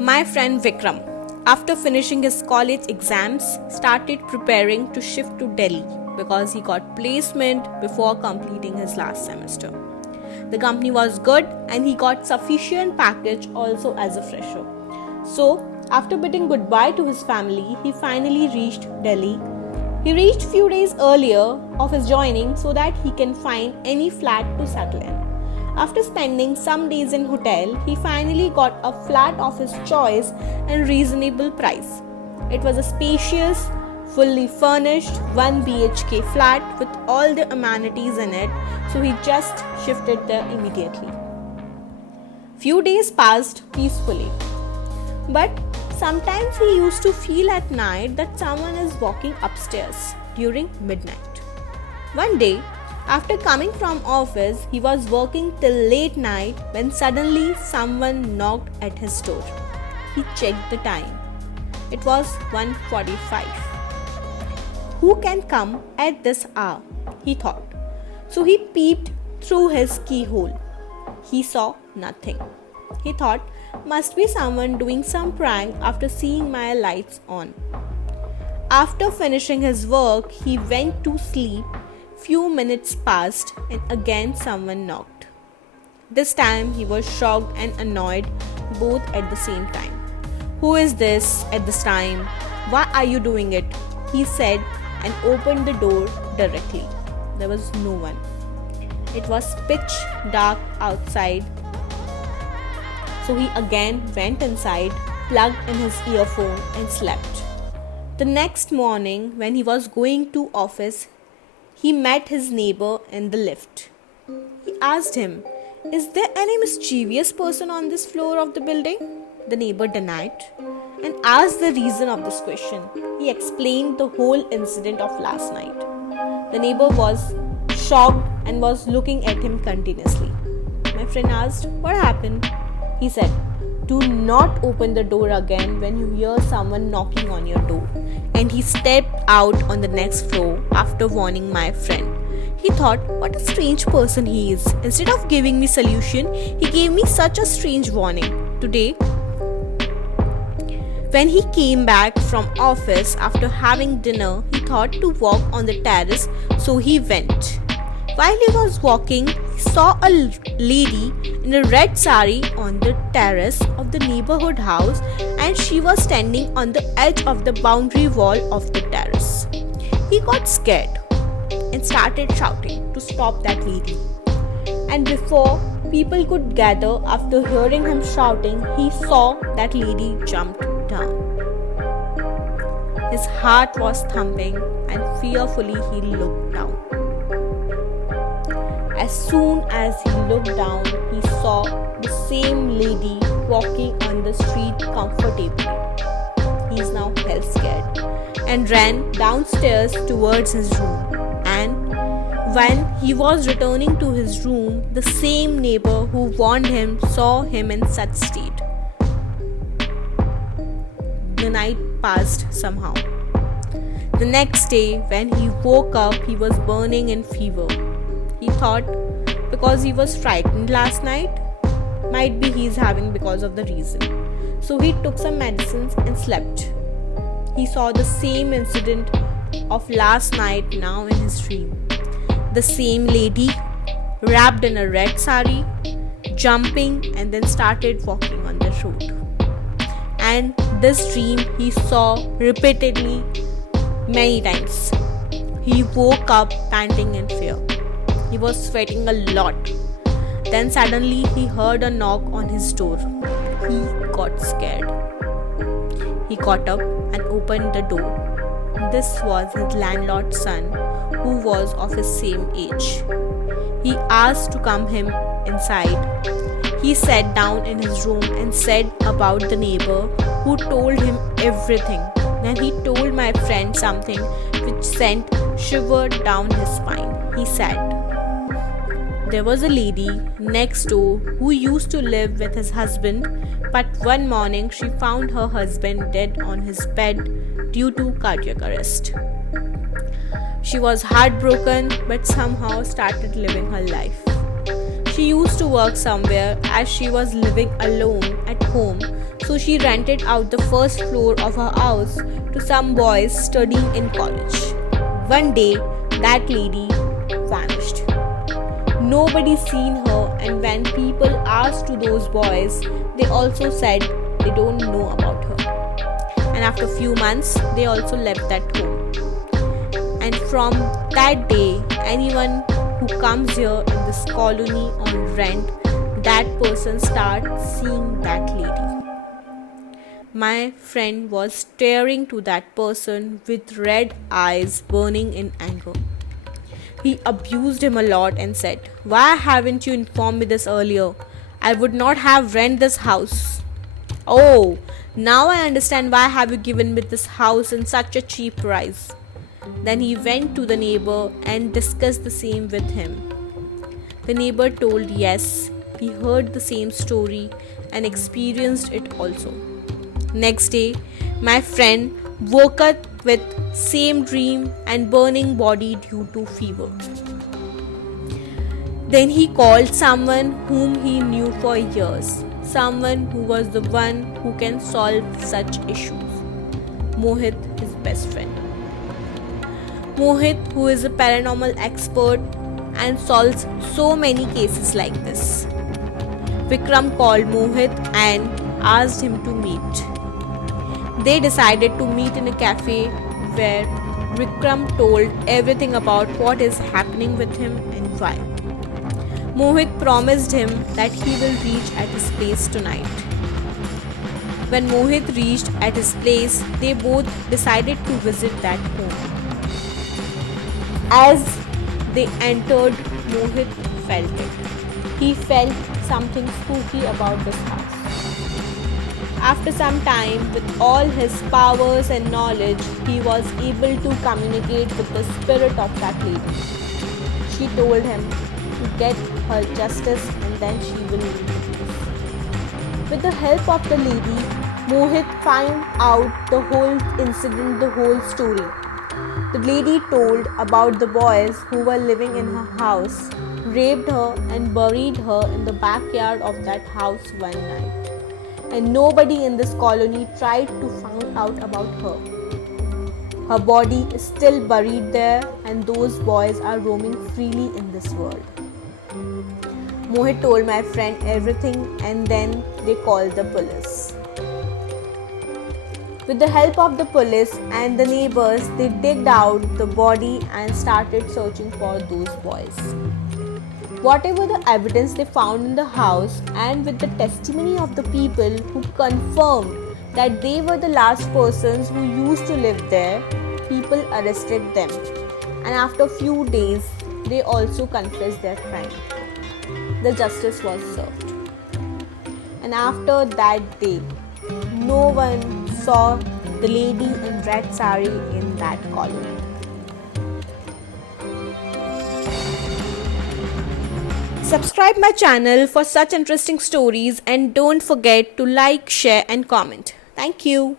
My friend Vikram, after finishing his college exams, started preparing to shift to Delhi because he got placement before completing his last semester. The company was good and he got sufficient package also as a fresher. So, after bidding goodbye to his family, he finally reached Delhi. He reached few days earlier of his joining so that he can find any flat to settle in. After spending some days in hotel, he finally got a flat of his choice and reasonable price. It was a spacious, fully furnished 1 BHK flat with all the amenities in it, so he just shifted there immediately. Few days passed peacefully, but sometimes he used to feel at night that someone is walking upstairs during midnight. One day, after coming from office, he was working till late night when suddenly someone knocked at his door. He checked the time. It was 1:45. Who can come at this hour? He thought. So he peeped through his keyhole. He saw nothing. He thought, must be someone doing some prank after seeing my lights on. After finishing his work, he went to sleep. Few minutes passed and again someone knocked. This time he was shocked and annoyed both at the same time. Who is this at this time? Why are you doing it? He said and opened the door directly. There was no one. It was pitch dark outside. So he again went inside, plugged in his earphone and slept. The next morning when he was going to office, he met his neighbor in the lift. He asked him, is there any mischievous person on this floor of the building? The neighbor denied and asked the reason of this question. He explained the whole incident of last night. The neighbor was shocked and was looking at him continuously. My friend asked, what happened? He said, do not open the door again when you hear someone knocking on your door. And he stepped out on the next floor after warning my friend. He thought, what a strange person he is. Instead of giving me solution, he gave me such a strange warning. Today, when he came back from office after having dinner, he thought to walk on the terrace, so he went. While he was walking, he saw a lady in a red saree on the terrace of the neighborhood house, and she was standing on the edge of the boundary wall of the terrace. He got scared and started shouting to stop that lady. And before people could gather after hearing him shouting, he saw that lady jumped down. His heart was thumping and fearfully he looked down. As soon as he looked down, he saw the same lady walking on the street comfortably. He is now hell scared and ran downstairs towards his room. And when he was returning to his room, the same neighbor who warned him saw him in such state. The night passed somehow. The next day, when he woke up, he was burning in fever. He thought because he was frightened last night, might be he is having because of the reason. So he took some medicines and slept. He saw the same incident of last night now in his dream. The same lady wrapped in a red saree, jumping and then started walking on the road. And this dream he saw repeatedly many times. He woke up panting in fear. He was sweating a lot. Then suddenly he heard a knock on his door. He got scared. He got up and opened the door. This was his landlord's son, who was of his same age. He asked to come him inside. He sat down in his room and said about the neighbor who told him everything. Then he told my friend something which sent shiver down his spine. He said, there was a lady next door who used to live with his husband, but one morning she found her husband dead on his bed due to cardiac arrest. She was heartbroken but somehow started living her life. She used to work somewhere as she was living alone at home, so she rented out the first floor of her house to some boys studying in college. One day, that lady vanished. Nobody seen her, and when people asked to those boys, they also said they don't know about her. And after few months, they also left that home. And from that day, anyone who comes here in this colony on rent, that person starts seeing that lady. My friend was staring to that person with red eyes burning in anger. He abused him a lot and said, "Why haven't you informed me this earlier? I would not have rent this house." "Oh, now I understand why have you given me this house in such a cheap price." Then he went to the neighbor and discussed the same with him. The neighbor told yes, he heard the same story and experienced it also. Next day, my friend woke up with same dream and burning body due to fever. Then he called someone whom he knew for years, someone who was the one who can solve such issues. Mohit, his best friend. Mohit, who is a paranormal expert and solves so many cases like this. Vikram called Mohit and asked him to meet. They decided to meet in a cafe where Vikram told everything about what is happening with him and why. Mohit promised him that he will reach at his place tonight. When Mohit reached at his place, they both decided to visit that home. As they entered, Mohit felt it. He felt something spooky about this house. After some time, with all his powers and knowledge, he was able to communicate with the spirit of that lady. She told him to get her justice and then she will leave the place. With the help of the lady, Mohit found out the whole incident, the whole story. The lady told about the boys who were living in her house, raped her and buried her in the backyard of that house one night. And nobody in this colony tried to find out about her. Her body is still buried there and those boys are roaming freely in this world. Mohit told my friend everything and then they called the police. With the help of the police and the neighbors, they digged out the body and started searching for those boys. Whatever the evidence they found in the house and with the testimony of the people who confirmed that they were the last persons who used to live there, people arrested them. And after few days, they also confessed their crime. The justice was served. And after that day, no one saw the lady in red saree in that colony. Subscribe my channel for such interesting stories and don't forget to like, share and comment. Thank you.